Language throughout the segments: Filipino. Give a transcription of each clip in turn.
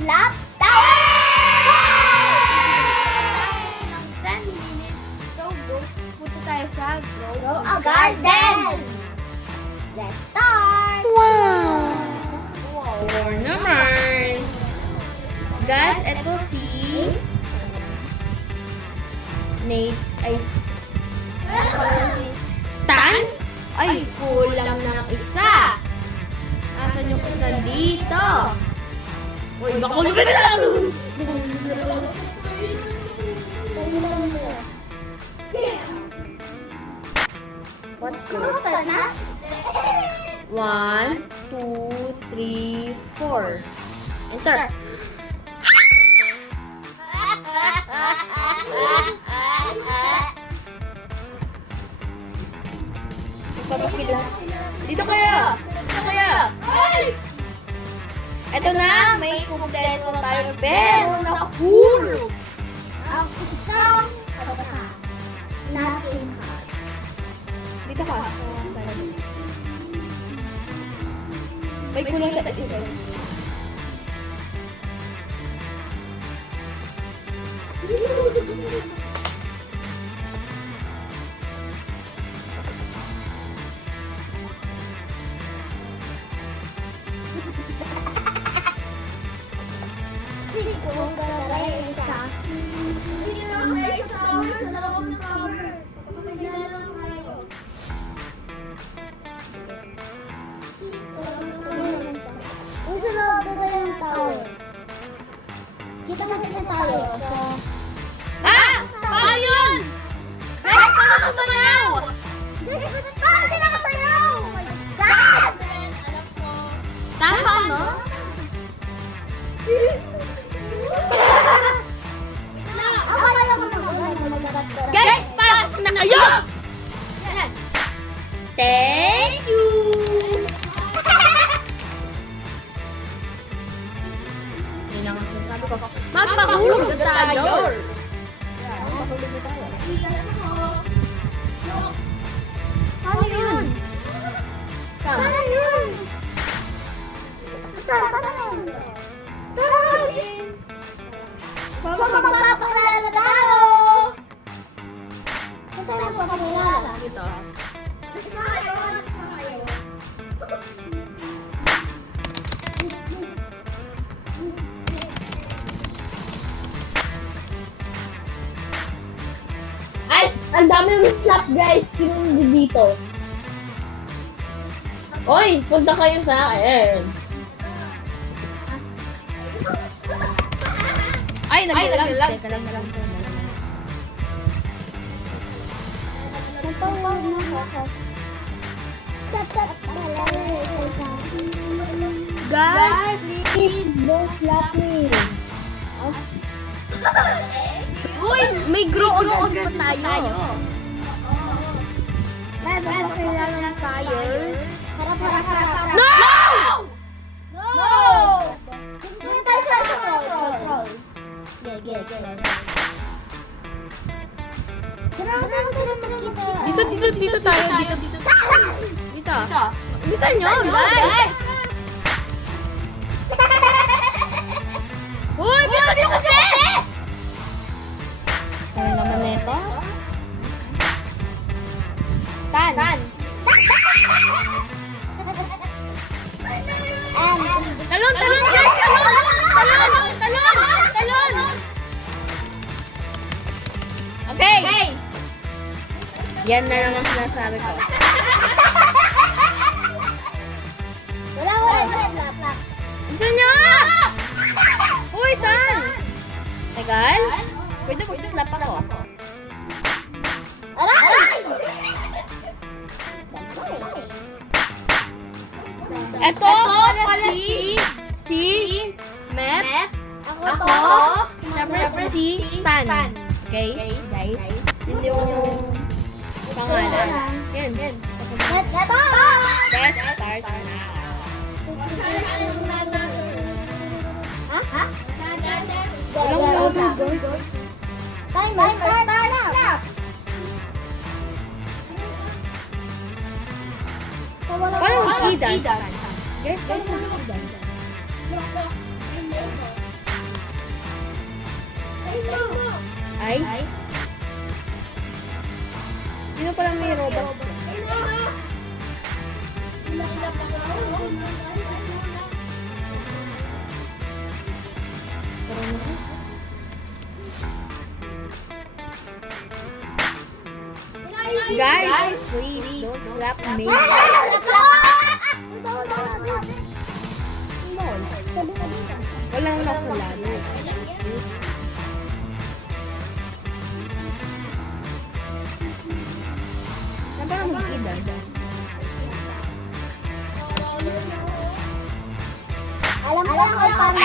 Flap Tower! 10 minutes. So, punta tayo sa Grow a garden! Let's start! Four naman. Guys, ito si Nate. Ay. Tan? Ay, kulang ng isa. Asan yung isa dito? Uy, baka mo na lang! What's Gusto na? 1, 2, 3, 4. Enter. Dito kayo! Dito kayo! Ito na, may kumpleto na tayo. Pero nahulog! Ang isang natin. Dito ka. May kulang sa isa. Kung gagawin isa. Hindi lang kayo sa tower, sa loob ng tower. Hindi lang kayo. Uy, sa loob na tayo ng tower. Kita na tayo. So, Ah! Paano yun? Guys, paano sumayaw? paano sila kasayaw? Oh my God! Tama, no? Akala ko mag-agat. Guys, pasok na kayo! Thank you! Yun lang ang sinasabi ko. Magpahulog na tayo! Magpahulog na tayo. Paano yun? Paano yun? So, magpapakilala na tayo! Saan tayo magpapakilala? Dito. Ay! Ang dami ng slap, guys! Yung dito. Oy! Punta kayo sa akin! Ay! Naglalag! Teka lang. Natawag na ako. Stop. Guys! Please don't slap me. Uy! May grow agad tayo! Magpapakilala na tayo. Harap. No! No! Doon tayo sa troll. Get. Dito tayo. Dito. Bisa nyo, guys! Uy! Dito kasi! Ano naman nito? Tan! Talon! Guys! Talon! Okay! Yan na lang ang sinasabi ko. Wala. Slap. Gusto nyo? Uy, Tan! Tegal? Pwede slap ako. Aray! Ito pala si Mep. Ako. Siyempre si Tan. Okay, guys? Yun yung pangalan. Yan. Let's start! Let's start now. Ha? Walang Timer start now! Paano mag-i-dance? Guys, paano mag-i-dance? Ay? Sino pala may Robux? Guys, please don't slap me. Walang lock sa lalo. Saan ba ang mag-ida? Alam ko paano.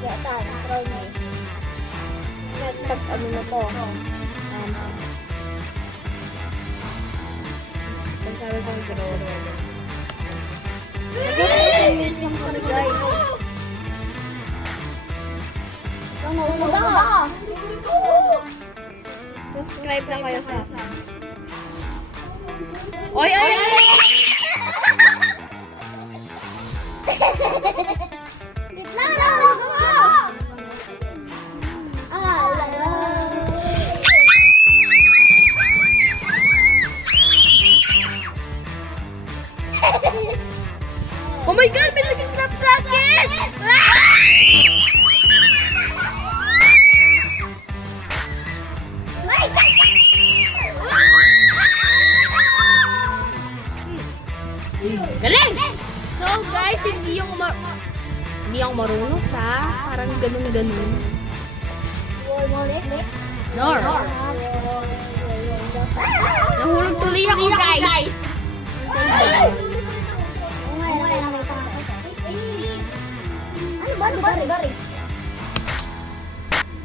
Kaya control mo. Pag ano na to, pag sabi ko nag-roll. Nag-10 minutes lang kami guys. Subscribe na kayo sa Oy, oy, oy! Gitla lang ako. Oh my God! May nag-snap sa akin! My God! Galing! So guys, hindi ako marunong sa parang ganun-ganun. Nor. Nahulog tuloy ako guys. Ano ba? Baris.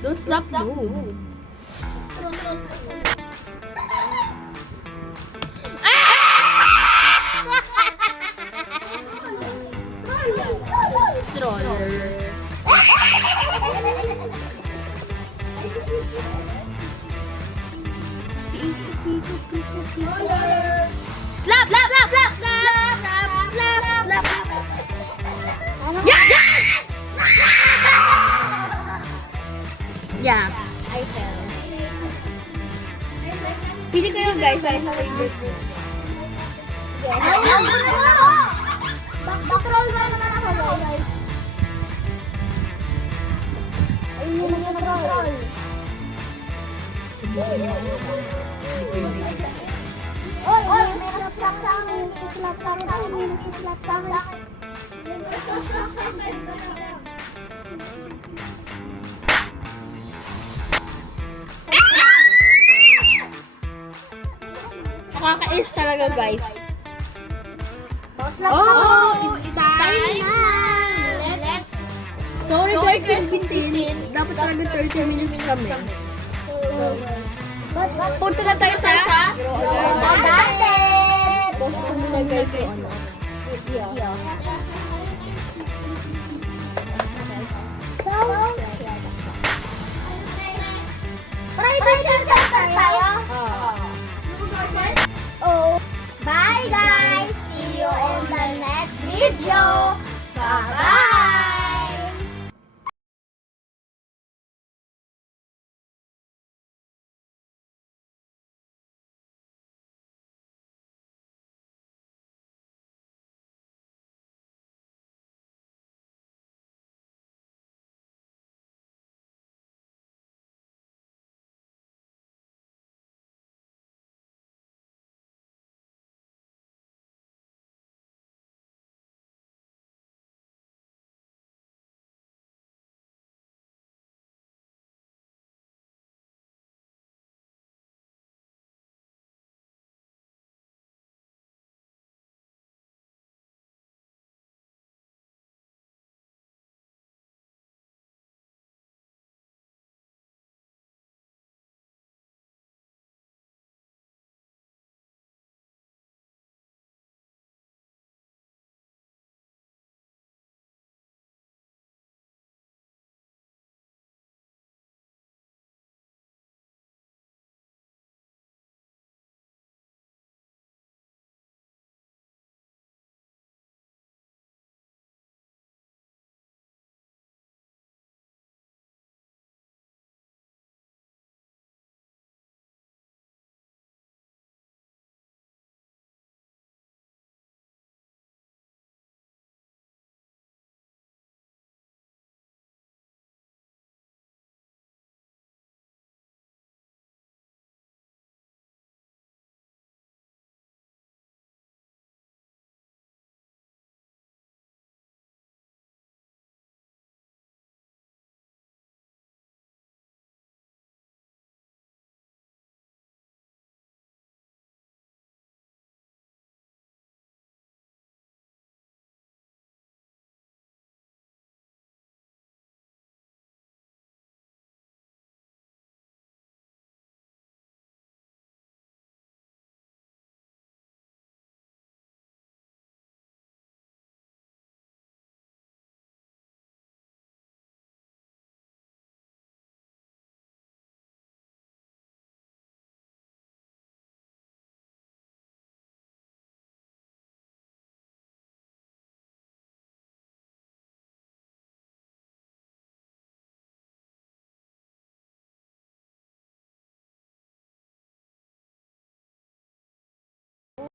Don't stop move. Stroller. Slap! Slap! Slap! Slap! Slap! Slap! Slap! Yeah! Yeah! I fell. Pili kayo guys, ay sa favorite mo. Back-control na naman ako, guys. Ayun yung mga nag-control. Oy, may nag-slap sa akin. Nagsislap sa akin. May nagsislap sa akin. Nakaka-is talaga guys. Slap Oh, it's time na! Let's Sorry guys, it's been 15. Dapat talaga 30 minutes kami. Punta na tayo sa Dati! Post ko muna guys yung ano. Video. So, private session tayo? Oh. Bye guys! See you in the next video! Bye-bye!